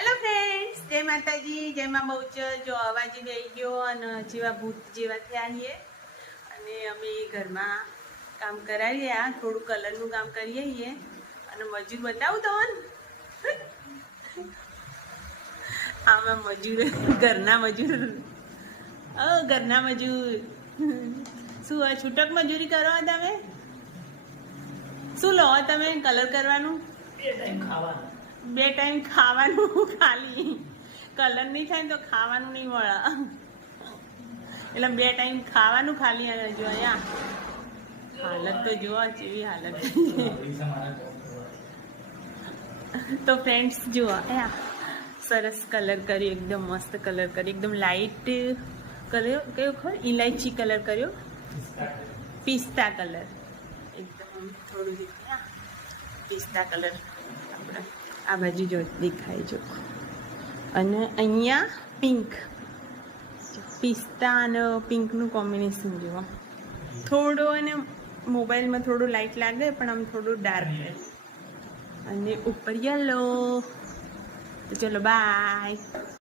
Hello friends, જય માતાજી, જય મા બહુચર. જો અવાજ આવી ગયો અને જેવા ભૂત જેવા થયા છીએ અને અમે ઘરમાં કામ કરાવીએ. આ થોડું કલરનું કામ કરીએ છીએ અને મજૂર બતાવું તમને. આમાં મજૂર, ઘરના મજૂર, ઘરના મજૂર. શું છૂટક મજૂરી કરો તમે? શું લો તમે કલર કરવાનું? 2 ટાઈમ ખાવાનું. 2 ટાઈમ ખાવાનું ખાલી. કલર નહીં થાય તો ખાવાનું નહીં મળે, એટલે 2 ટાઈમ ખાવાનું ખાલી. અને જો અહીંયા હાલત તો જુઓ કેવી હાલત. તો ફ્રેન્ડ્સ જુઓ, અહીંયા સરસ કલર કર્યો, એકદમ મસ્ત કલર કર્યો, એકદમ લાઇટ કર્યો. કયો ખબર? ઇલાયચી કલર કર્યો, પિસ્તા કલર, એકદમ થોડું પિસ્તા કલર. આપણે આ બાજુ જો દેખાય જો, અને અહીંયા પિંક, પિસ્તા અને પિંકનું કોમ્બિનેશન જુઓ. થોડો અને મોબાઈલમાં થોડું લાઇટ લાગે પણ આમ થોડું ડાર્ક, અને ઉપર યલો. તો ચલો બાય.